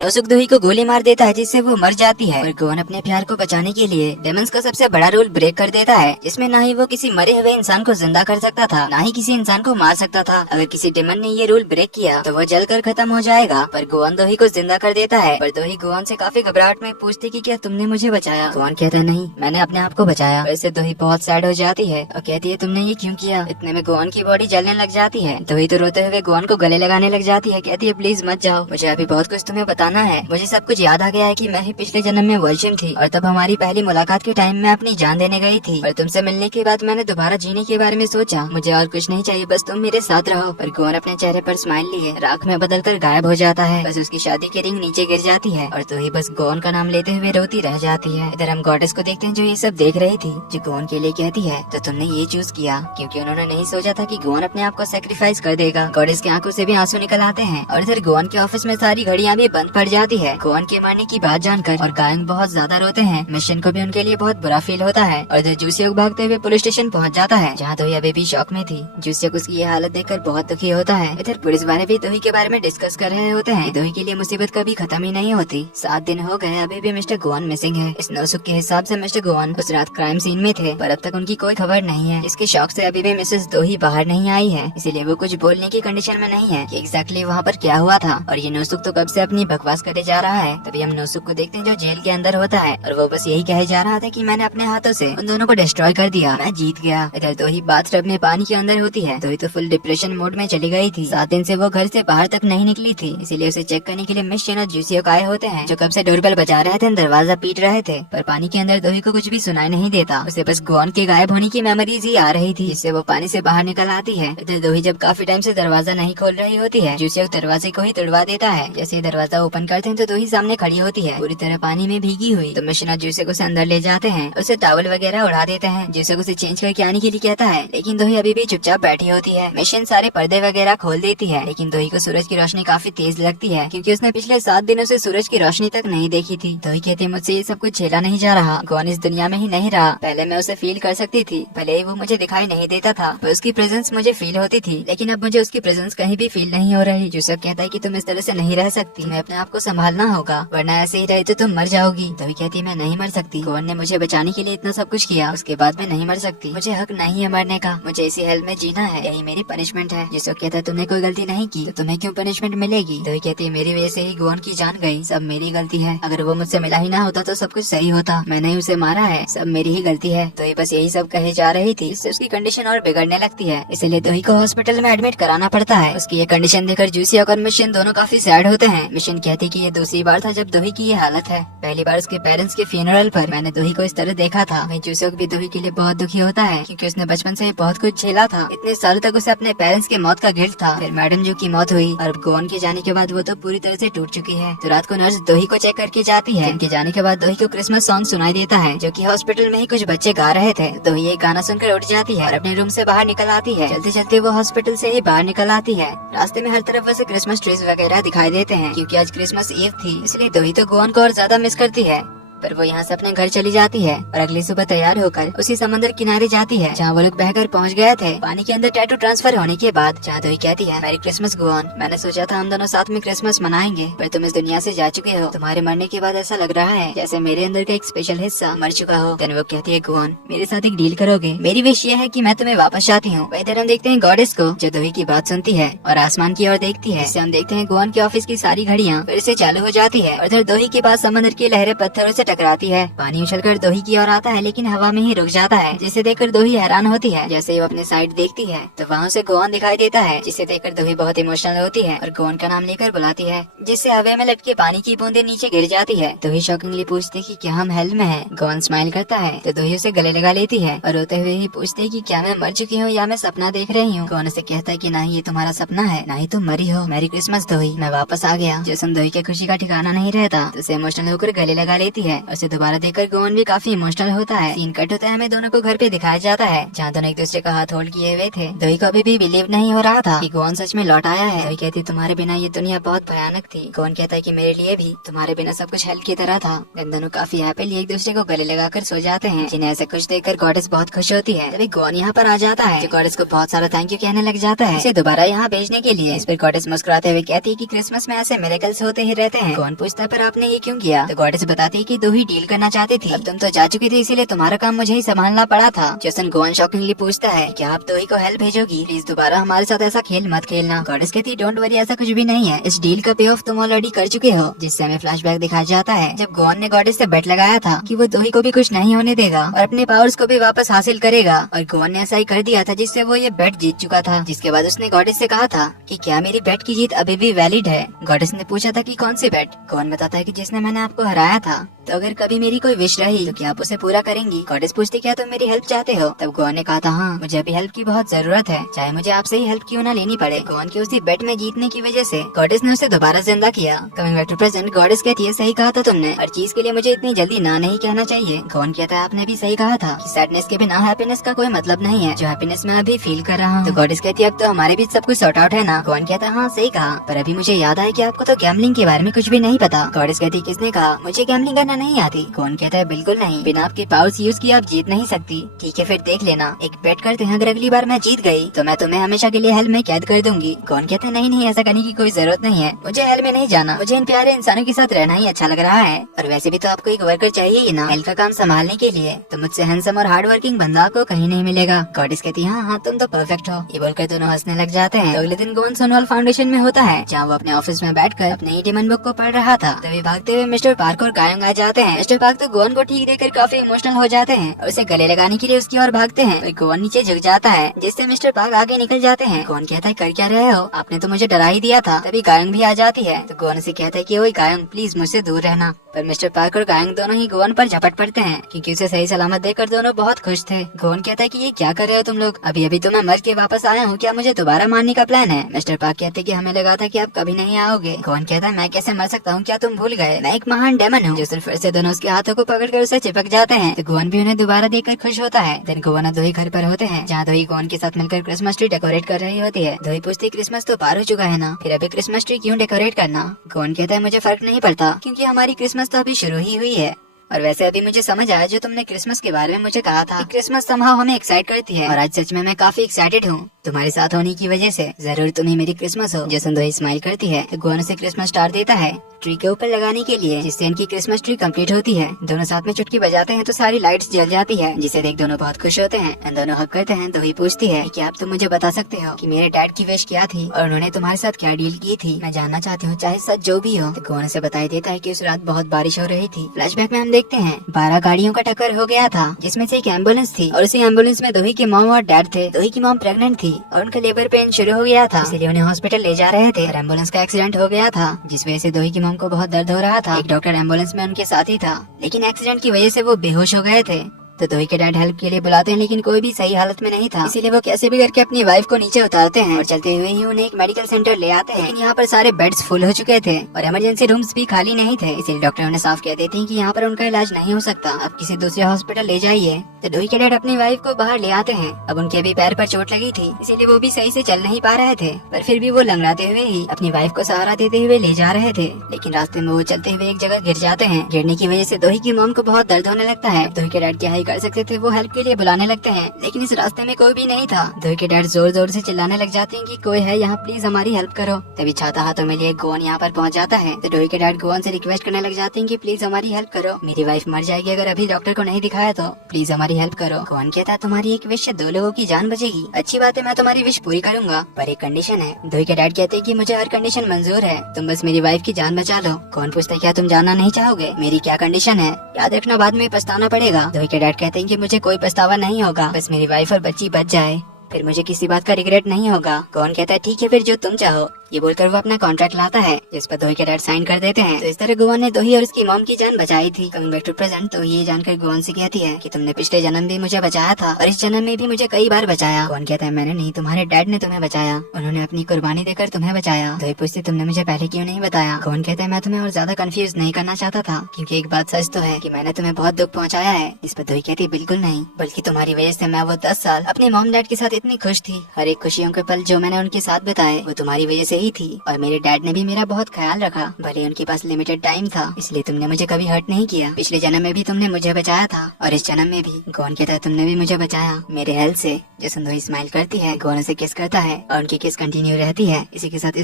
नोसुक दोही को गोली मार देता है जिससे वो मर जाती है और गोवन अपने प्यार को बचाने के लिए डेमंस का सबसे बड़ा रूल ब्रेक कर देता है, जिसमें ना ही वो किसी मरे हुए इंसान को जिंदा कर सकता था, ना ही किसी इंसान को मार सकता था। अगर किसी डेमन ने ये रूल ब्रेक किया तो वो जलकर खत्म हो जाएगा, पर गोवन दोही को जिंदा कर देता है। पर दोही गोवन से काफी घबराहट में पूछती कि क्या तुमने मुझे बचाया। गोवन कहता है नहीं, मैंने अपने आप को बचाया। वैसे दोही बहुत सैड हो जाती है और कहती है तुमने ये क्यों किया। इतने में गोवन की बॉडी जलने लग जाती है। दोही तो रोते हुए गोवन को गले लगाने लग जाती है, कहती है प्लीज मत जाओ, मुझे अभी बहुत कुछ तुम्हें बताना है। मुझे सब कुछ याद आ गया है कि मैं ही पिछले जन्म में वर्जिन थी और तब हमारी पहली मुलाकात के टाइम मैं अपनी जान देने गई थी, और तुमसे मिलने के बाद मैंने दोबारा जीने के बारे में सोचा। मुझे और कुछ नहीं चाहिए, बस तुम मेरे साथ रहो। पर गोवन अपने चेहरे पर स्माइल लिए राख में बदलकर गायब हो जाता है। बस उसकी शादी की रिंग नीचे गिर जाती है और तो ही बस गोवन का नाम लेते हुए रोती रह जाती है। इधर हम गॉडेस को देखते हैं जो ये सब देख रही थी, जो गोवन के लिए कहती है तो तुमने ये चूज किया क्योंकि उन्होंने नहीं सोचा था कि गोवन अपने आप को सेक्रीफाइस कर देगा। गॉडेस की आंखों से भी आंसू निकल आते हैं और इधर गोवन के ऑफिस में सारी घड़ियां भी बंद पड़ जाती है गोवन के मरने की बात जानकर, और गायंग बहुत ज्यादा रोते हैं। मिशन को भी उनके लिए बहुत बुरा फील होता है और इधर जूसियक भागते हुए पुलिस स्टेशन पहुंच जाता है, जहां दोही अभी भी शॉक में थी। जूसियक उसकी ये हालत देखकर बहुत दुखी होता है। इधर पुलिस वाले भी दोही के बारे में डिस्कस कर रहे होते हैं। दोही के लिए मुसीबत कभी खत्म ही नहीं होती। 7 दिन हो गए, अभी भी मिस्टर गोवन मिसिंग है। इस नोसुक के हिसाब से मिस्टर गोवन उस रात क्राइम सीन में थे, पर अब तक उनकी कोई खबर नहीं है। इसके शौक से अभी भी मिसेस दोही बाहर नहीं आई है, इसीलिए वो कुछ बोलने की कंडीशन में नहीं है कि एग्जैक्टली वहाँ पर क्या हुआ था। और ये नोसुक तो कब से अपनी बकवास करे जा रहा है। तभी हम नोसुक को देखते हैं जो जेल के अंदर होता है और वो बस यही कहे जा रहा था कि मैंने अपने हाथों से उन दोनों को डिस्ट्रॉय कर दिया, मैं जीत गया। इधर दोही बाथटब में पानी के अंदर होती है। दोही तो फुल डिप्रेशन मोड में चली गई थी। 7 दिन से वो घर से बाहर तक नहीं निकली थी, इसीलिए उसे चेक करने के लिए मिशन और जूसियक आए होते हैं, जो कब से डोरबेल बजा रहे थे, दरवाजा पीट रहे थे। पर पानी के अंदर दोही को कुछ भी सुनाई नहीं देता, उसे बस गोवन के गायब होने की मेमोरीज ही आ रही थी, जिससे वो पानी से बाहर निकल आती है। इधर दोही जब काफी टाइम से दरवाजा नहीं खोल रही होती है, जूसियक दरवाजे को ही तोड़वा देता है। जैसे दरवाजा ओपन करते हैं तो दोही सामने खड़ी होती है, पूरी तरह पानी में भीगी हुई। तो मिशन और जूसियक उसे अंदर ले जाते हैं, उसे टॉवल वगैरह उड़ा देते हैं। जूसियक उसे चेंज करके आने के लिए कहता है, लेकिन दोही अभी भी चुपचाप बैठी होती है। मिशन सारे पर्दे वगैरह खोल देती है, लेकिन दोही को सूरज की रोशनी काफी तेज लगती है, क्योंकि उसने पिछले 7 दिनों से सूरज की रोशनी तक नहीं देखी थी। दोही कहती है मुझसे ये सब कुछ झेला नहीं जा रहा, गोवन इस दुनिया में ही नहीं रहा। पहले मैं उसे फील कर सकती थी, भले ही वो मुझे दिखाई नहीं देता था, पर उसकी प्रेजेंस मुझे फील होती थी, लेकिन अब मुझे उसकी प्रेजेंस कहीं भी फील नहीं हो रही। जूसियक कहता है कि तुम इस तरह से नहीं रह सकती, तुम्हें अपने आप को संभालना होगा, वरना ऐसे ही रहे तो तुम मर जाओगी। दोही कहती है मैं नहीं मर सकती, गोवन ने मुझे बचाने के लिए इतना सब कुछ किया, उसके बाद मैं नहीं मर सकती, मुझे हक नहीं है मरने का, मुझे इसी हेल्थ में जीना है, यही मेरी पनिशमेंट है। जूसियक कहता है तुमने कोई गलती नहीं की तो तुम्हें क्यों पनिशमेंट मिलेगी। दोही कहती है मेरी वजह से ही गोवन की जान गई, सब मेरी गलती है, अगर वो मुझसे मिला ही ना होता तो सब कुछ सही होता, मैंने ही उसे मारा है, सब मेरी ही गलती है। दोही बस यही सब कहे जा रही थी, इससे उसकी कंडीशन और बिगड़ने लगती है, इसलिए दोही को हॉस्पिटल में एडमिट कराना पड़ता है। उसकी ये कंडीशन देखकर जूसियक और मिशन दोनों काफी सैड होते हैं। मिशन कहती कि ये दूसरी बार था जब दोही की ये हालत है, पहली बार उसके पेरेंट्स के फ्यूनरल पर मैंने दोही को इस तरह देखा था। वहीं जूसियक भी दोही के लिए बहुत दुखी होता है, क्योंकि उसने बचपन से बहुत कुछ झेला था, इतने सालों तक उसे अपने पेरेंट्स के मौत का गिल्ट था, फिर मैडम जो की मौत हुई और गोवन के जाने के बाद वो तो पूरी तरह से टूट चुकी है। तो रात को नर्स दोही को चेक करके जाती है। उनके जाने के बाद दोही को क्रिसमस सॉन्ग सुनाई देता है, जो कि हॉस्पिटल में ही कुछ बच्चे गा रहे थे। दोही ये गाना सुनकर उठ जाती है और अपने रूम से बाहर निकल आती है। चलते चलते वो हॉस्पिटल से ही बाहर निकल आती है। रास्ते में हर तरफ उसे क्रिसमस ट्रीज वगैरह दिखाई देते हैं, क्योंकि आज क्रिसमस ईव थी, इसलिए दोही तो गोवन को और ज्यादा मिस करती है। पर वो यहाँ से अपने घर चली जाती है और अगली सुबह तैयार होकर उसी समंदर किनारे जाती है जहाँ वो लोग बहकर पहुँच गए थे, पानी के अंदर टैटू ट्रांसफर होने के बाद। जहाँ दोही कहती है मैरी क्रिसमस गोवन, मैंने सोचा था हम दोनों साथ में क्रिसमस मनाएंगे, पर तुम इस दुनिया से जा चुके हो, तुम्हारे मरने के बाद ऐसा लग रहा है जैसे मेरे अंदर का एक स्पेशल हिस्सा मर चुका हो। देन वो कहती है गोवन मेरे साथ एक डील करोगे, मेरी विश ये है कि मैं तुम्हें वापस चाहती हूँ। इधर हम देखते हैं गॉडेस को, जो दोही की बात सुनती है और आसमान की ओर देखती है। इससे हम देखते हैं गोवन के ऑफिस की सारी घड़ियाँ फिर से चालू हो जाती है और इधर दोही के पास समंदर की लहरें पत्थरों से टकराती है। पानी उछलकर दोही की ओर आता है, लेकिन हवा में ही रुक जाता है, जिसे देखकर दोही हैरान होती है। जैसे ही वो अपने साइड देखती है तो वहाँ से गोवन दिखाई देता है, जिसे देखकर दोही बहुत इमोशनल होती है और गोवन का नाम लेकर बुलाती है, जिससे हवा में लटके पानी की बूंदें नीचे गिर जाती है। दोही शॉकिंगली पूछती है कि क्या हम हेल में हैं। गोवन स्माइल करता है तो दोही उसे गले लगा लेती है और रोते हुए ही पूछती है कि क्या मैं मर चुकी हूँ या मैं सपना देख रही हूँ। गोवन उसे कहता है कि ना ही ये तुम्हारा सपना है, ना ही तुम मरी हो। मैरी क्रिसमस दोही, मैं वापस आ गया। जो सुन दोही की खुशी का ठिकाना नहीं रहता तो उसे इमोशनल होकर गले लगा लेती है उसे दोबारा देखकर गोवन भी काफी इमोशनल होता है। सीन कट होता है, हमें दोनों को घर पे दिखाया जाता है जहाँ दोनों एक दूसरे का हाथ होल्ड किए हुए थे। दोई को अभी भी बिलीव नहीं हो रहा था कि गोवन सच में लौट आया है। दोई कहती तुम्हारे बिना ये दुनिया बहुत भयानक थी। गोवन कहता है कि मेरे लिए भी तुम्हारे बिना सब कुछ हेल्प की तरह था। दोनों काफी हैप्पीली एक दूसरे को गले लगाकर सो जाते हैं। जिन्हें ऐसा कुछ देखकर गॉडेस बहुत खुश होती है। तभी गोवन यहाँ पर आ जाता है जो गॉडेस को बहुत सारा थैंक यू कहने लग जाता है इसे दोबारा यहाँ भेजने के लिए। इस पर गॉडेस मुस्कुराते हुए कहती है कि क्रिसमस में ऐसे मिरेकल्स होते ही रहते हैं। गोवन पूछता है पर आपने ये क्यों किया? तो गॉडेस बताती है कि दो ही डील करना चाहती थी, अब तुम तो जा चुकी थी इसीलिए तुम्हारा काम मुझे ही संभालना पड़ा था। जैसन गोवन शॉकिंगली पूछता है क्या आप दो ही को हेल्प भेजोगी? प्लीज दोबारा हमारे साथ ऐसा खेल मत खेलना। गॉडेस कहती डोंट वरी ऐसा कुछ भी नहीं है, इस डील का पे ऑफ तुम ऑलरेडी कर चुके हो। जिससे हमें फ्लैशबैक दिखाया जाता है जब गोवन ने गॉडेस से बेट लगाया था कि वो दो ही को भी कुछ नहीं होने देगा और अपने पावर्स को भी वापस हासिल करेगा। और गोवन ने ऐसा ही कर दिया था जिससे वो ये बेट जीत चुका था। जिसके बाद उसने गॉडेस से कहा था कि क्या मेरी बेट की जीत अभी भी वैलिड है? गॉडेस ने पूछा था कि कौन सी बेट? गोवन बताता है कि जिसने मैंने आपको हराया था। तो अगर कभी मेरी कोई विश रही तो क्या आप उसे पूरा करेंगी? गॉडेस पूछती क्या तुम मेरी हेल्प चाहते हो? तब गोवन ने कहा था हाँ मुझे अभी हेल्प की बहुत जरूरत है, चाहे मुझे आपसे ही हेल्प क्यों ना लेनी पड़े। गोवन की उसी बेट में जीतने की वजह से गॉडेस ने उसे दोबारा जिंदा किया। Coming back to present, goddess कहती है सही कहा था तुमने, हर चीज के लिए मुझे इतनी जल्दी ना नहीं कहना चाहिए। गोवन कहता है आपने भी सही कहा था कि सैडनेस के बिना हैप्पीनेस का कोई मतलब नहीं है, जो हैप्पीनेस मैं अभी फील कर रहा हूँ। तो गॉडेस कहती है अब तो हमारे बीच सब कुछ सॉर्ट आउट है ना? गोवन कहता है हाँ सही कहा, पर अभी मुझे याद आया कि आपको तो गैम्बलिंग के बारे में कुछ भी नहीं पता। गॉडेस कहती है किसने कहा मुझे गैम्बलिंग करना नहीं आती? गोवन कहता है बिल्कुल नहीं, बिना आपके पावर्स यूज किए आप जीत नहीं सकती। ठीक है फिर देख लेना, एक बेट करते हैं, अगर अगली बार मैं जीत गई तो मैं तुम्हें हमेशा के लिए हेल में कैद कर दूंगी। गोवन कहते हैं नहीं ऐसा करने की कोई जरूरत नहीं है, मुझे हेल में नहीं जाना, मुझे इन प्यारे इंसानों के साथ रहना ही अच्छा लग रहा है। और वैसे भी तो आपको एक वर्कर चाहिए ही ना हेल का काम संभालने के लिए, तो मुझसे हैंडसम और हार्ड वर्किंग बंदा आपको कहीं नहीं मिलेगा। गॉडेस कहती है हाँ तुम तो परफेक्ट हो। ये बोलकर दोनों हंसने लग जाते हैं। तो अगले दिन गोवन सोनवाल फाउंडेशन में होता है जहाँ वो अपने ऑफिस में बैठकर अपने ही डेमन बुक को पढ़ रहा था। तभी भागते हुए मिस्टर पार्क और गायंग आ जाते हैं। मिस्टर पार्क तो गोवन को ठीक देखकर काफी इमोशनल हो जाते हैं और उसे गले लगाने के लिए उसकी ओर भागते हैं। तो गोवन नीचे झुक जाता है जिससे मिस्टर पार्क आगे निकल जाते हैं। गोवन कहता है कर क्या रहे हो, आपने तो मुझे डरा ही दिया था। तभी गायंग भी आ जाती है तो गोवन से कहता है कि ओए गायंग प्लीज मुझसे दूर रहना। पर मिस्टर पार्क और गायंग दोनों ही गोवन पर झपट पड़ते हैं क्योंकि उसे सही सलामत देखकर दोनों बहुत खुश थे। गोवन कहता है कि ये क्या कर रहे हो तुम लोग, अभी अभी तो मैं मर के वापस आया हूँ, क्या मुझे दोबारा मारने का प्लान है? मिस्टर पार्क कहते हैं कि हमें लगा था कि आप कभी नहीं आओगे। गोवन कहता है मैं कैसे मर सकता हूँ, क्या तुम भूल गए मैं एक महान डेमन हूँ। जो फिर से दोनों उसके हाथों को पकड़कर उसे चिपक जाते हैं तो गोवन भी उन्हें दोबारा देखकर खुश होता है। देन गोवन और दोही घर पर होते हैं जहाँ दोही गोवन के साथ मिलकर क्रिसमस ट्री डेकोरेट कर रही होती है। दोही पूछती क्रिसमस तो पार हो चुका है ना, फिर अभी क्रिसमस ट्री क्यों डेकोरेट करना? गोवन कहता है मुझे फर्क नहीं पड़ता क्योंकि हमारी क्रिसमस तो अभी शुरू ही हुई है। और वैसे अभी मुझे समझ आया जो तुमने क्रिसमस के बारे में मुझे कहा था, क्रिसमस समहाउ हमें एक्साइट करती है और आज सच में मैं काफी एक्साइटेड हूँ तुम्हारे साथ होने की वजह से। जरूर तुम ही मेरी क्रिसमस हो। जैसन दोही स्माइल करती है तो गोवन से क्रिसमस स्टार देता है ट्री के ऊपर लगाने के लिए, जिससे इनकी क्रिसमस ट्री कंप्लीट होती है। दोनों साथ में चुटकी बजाते हैं तो सारी लाइट्स जल जाती है, जिसे देख दोनों बहुत खुश होते हैं। दोनों हक करते हैं। दोही पूछती है कि आप तो मुझे बता सकते हो कि मेरे डैड की विश क्या थी और उन्होंने तुम्हारे साथ क्या डील की थी? मैं जानना चाहती हूँ, चाहे सच जो भी हो। तो गोवन से बताई देता है कि उस रात बहुत बारिश हो रही थी। फ्लैशबैक में हम देखते हैं 12 गाड़ियों का टक्कर हो गया था जिसमें से एक एम्बुलेंस थी और उसी एम्बुलेंस में दोही के मॉम और डैड थे। दोही की मॉम प्रेग्नेंट थी और उनका लेबर पेन शुरू हो गया था, इसलिए उन्हें हॉस्पिटल ले जा रहे थे और एम्बुलेंस का एक्सीडेंट हो गया था जिस वजह से दोही की मॉम को बहुत दर्द हो रहा था। एक डॉक्टर एम्बुलेंस में उनके साथ ही था लेकिन एक्सीडेंट की वजह से वो बेहोश हो गए थे। तो दोही के डैड हेल्प के लिए बुलाते हैं लेकिन कोई भी सही हालत में नहीं था, इसीलिए वो कैसे भी करके अपनी वाइफ को नीचे उतारते हैं और चलते हुए ही उन्हें एक मेडिकल सेंटर ले आते हैं। लेकिन यहाँ पर सारे बेड्स फुल हो चुके थे और इमरजेंसी रूम्स भी खाली नहीं थे, इसीलिए डॉक्टर उन्हें साफ कह देते हैं कि यहाँ पर उनका इलाज नहीं हो सकता, अब किसी दूसरे हॉस्पिटल ले जाइए। तो दोही के डैड अपनी वाइफ को बाहर ले आते हैं। अब उनके भी पैर पर चोट लगी थी इसीलिए वो भी सही से चल नहीं पा रहे थे, पर फिर भी वो लंगड़ाते हुए ही अपनी वाइफ को सहारा देते हुए ले जा रहे थे। लेकिन रास्ते में वो चलते हुए एक जगह गिर जाते हैं। गिरने की वजह से दोही की मॉम को बहुत दर्द होने लगता है। दोही के डैड क्या ही कर सकते थे, वो हेल्प के लिए बुलाने लगते हैं लेकिन इस रास्ते में कोई भी नहीं था। दोही के डैड जोर जोर से चिल्लाने लग जाते हैं कि कोई है यहाँ, प्लीज हमारी हेल्प करो। तभी छाता हाथों में लिए गोवन यहाँ पर पहुँच जाता है। तो दोही के डैड गोवन से रिक्वेस्ट करने लग जाते हैं कि प्लीज हमारी हेल्प करो, मेरी वाइफ मर जाएगी अगर अभी डॉक्टर को नहीं दिखाया तो, प्लीज हमारी हेल्प करो। गोवन कहता है तुम्हारी एक विश से 2 लोगों की जान बचेगी। अच्छी बात है, मैं तुम्हारी विश पूरी करूंगा पर एक कंडीशन है। दोही के डैड कहते हैं कि मुझे हर कंडीशन मंजूर है, तुम बस मेरी वाइफ की जान बचा लो। गोवन पूछता है क्या तुम जानना नहीं चाहोगे मेरी क्या कंडीशन है? याद रखना बाद में पछताना पड़ेगा। दोही के डैड कहते हैं कि मुझे कोई पछतावा नहीं होगा, बस मेरी वाइफ और बच्ची बच जाए, फिर मुझे किसी बात का रिग्रेट नहीं होगा। गोवन कहता है ठीक है फिर जो तुम चाहो। ये बोलकर वो अपना कॉन्ट्रैक्ट लाता है जिस पर दोही के डैड साइन कर देते हैं। तो इस तरह गोवन ने दोही और उसकी मॉम की जान बचाई थी। कमिंग बैक टू प्रेजेंट तो ये जानकर गोवन से कहती है कि तुमने पिछले जन्म भी मुझे बचाया था और इस जन्म में भी मुझे कई बार बचाया। गोवन कहता है मैंने नहीं, तुम्हारे डैड ने तुम्हें बचाया, उन्होंने अपनी कुर्बानी देकर तुम्हें बचाया। दोही पूछती तुमने मुझे पहले क्यों नहीं बताया। गोवन कहता है मैं तुम्हें और ज्यादा कंफ्यूज नहीं करना चाहता था क्योंकि एक बात सच तो है कि मैंने तुम्हें बहुत दुख पहुंचाया है। इस पर दोही कहती बिल्कुल नहीं, बल्कि तुम्हारी वजह से मैं वो 10 साल अपने मॉम डैड के साथ इतनी खुश थी। हर एक खुशियों के पल जो मैंने उनके साथ बिताए वो तुम्हारी वजह से ही थी और मेरे डैड ने भी मेरा बहुत ख्याल रखा। भले उनके पास लिमिटेड टाइम था इसलिए तुमने मुझे कभी हर्ट नहीं किया। पिछले जन्म में भी तुमने मुझे बचाया था और इस जन्म में भी। गोवन कहता है तुमने भी मुझे बचाया मेरे हेल्थ से। जैसे दोही स्माइल करती है, गोवन उसे किस करता है और उनकी किस कंटिन्यू रहती है। इसी के साथ